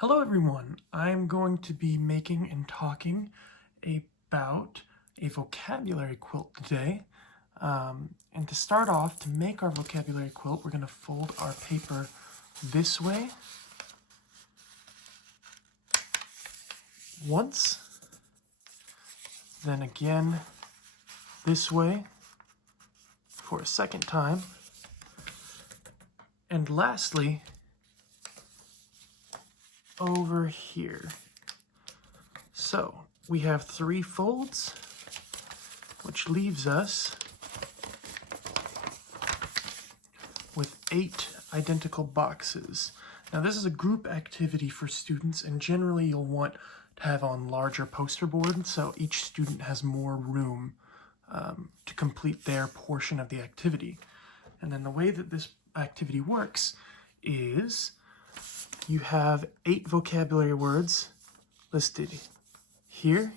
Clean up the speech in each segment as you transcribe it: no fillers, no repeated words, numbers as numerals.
Hello everyone, I'm going to be making and talking about a vocabulary quilt today. And to start off, to make our vocabulary quilt, we're going to fold our paper this way once, then again this way for a second time, and lastly over here. So we have 3 folds, which leaves us with 8 identical boxes. Now this is a group activity for students, and generally you'll want to have on larger poster boards so each student has more room to complete their portion of the activity. And then the way that this activity works is you have 8 vocabulary words listed here,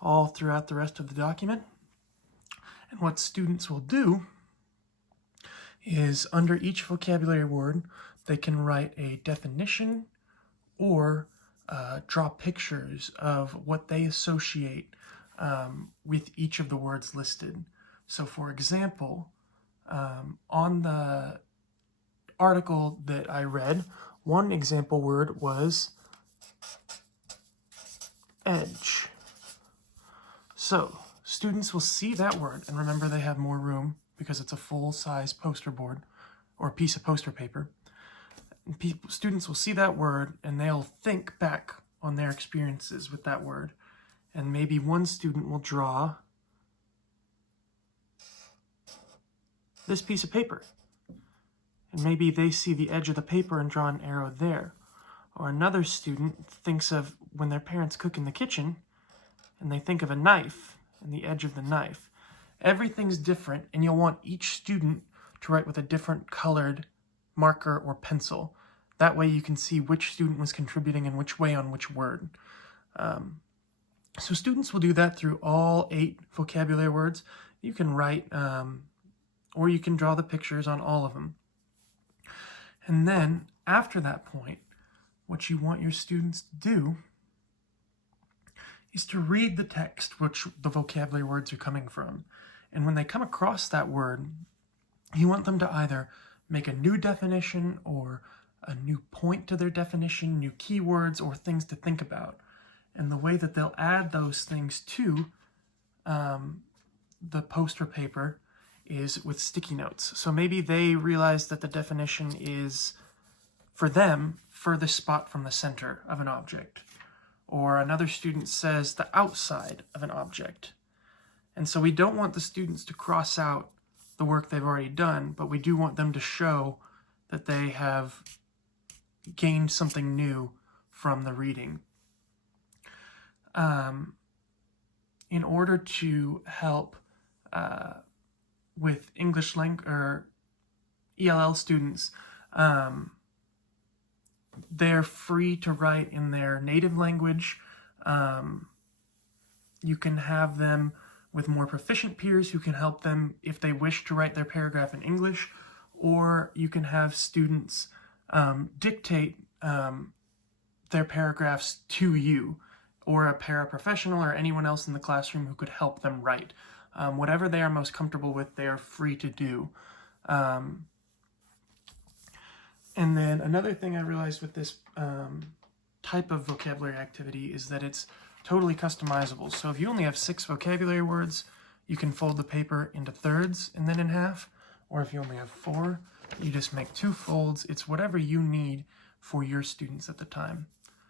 all throughout the rest of the document. And what students will do is under each vocabulary word, they can write a definition or draw pictures of what they associate with each of the words listed. So for example, on the article that I read, one example word was edge. So students will see that word, and remember they have more room because it's a full-size poster board or a piece of poster paper. And students will see that word and they'll think back on their experiences with that word. And maybe one student will draw this piece of paper. And maybe they see the edge of the paper and draw an arrow there. Or another student thinks of when their parents cook in the kitchen and they think of a knife and the edge of the knife. Everything's different, and you'll want each student to write with a different colored marker or pencil. That way you can see which student was contributing in which way on which word. So students will do that through all 8 vocabulary words. You can write, or you can draw the pictures on all of them. And then, after that point, what you want your students to do is to read the text which the vocabulary words are coming from. And when they come across that word, you want them to either make a new definition or a new point to their definition, new keywords, or things to think about. And the way that they'll add those things to the poster paper is with sticky notes. So maybe they realize that the definition is, for them, furthest spot from the center of an object. Or another student says the outside of an object. And so we don't want the students to cross out the work they've already done, but we do want them to show that they have gained something new from the reading. In order to help with English or ELL students, they're free to write in their native language. You can have them with more proficient peers who can help them if they wish to write their paragraph in English, or you can have students dictate their paragraphs to you, or a paraprofessional or anyone else in the classroom who could help them write. Whatever they are most comfortable with, they are free to do. And then another thing I realized with this type of vocabulary activity is that it's totally customizable. So if you only have 6 vocabulary words, you can fold the paper into thirds and then in half. Or if you only have 4, you just make 2 folds. It's whatever you need for your students at the time.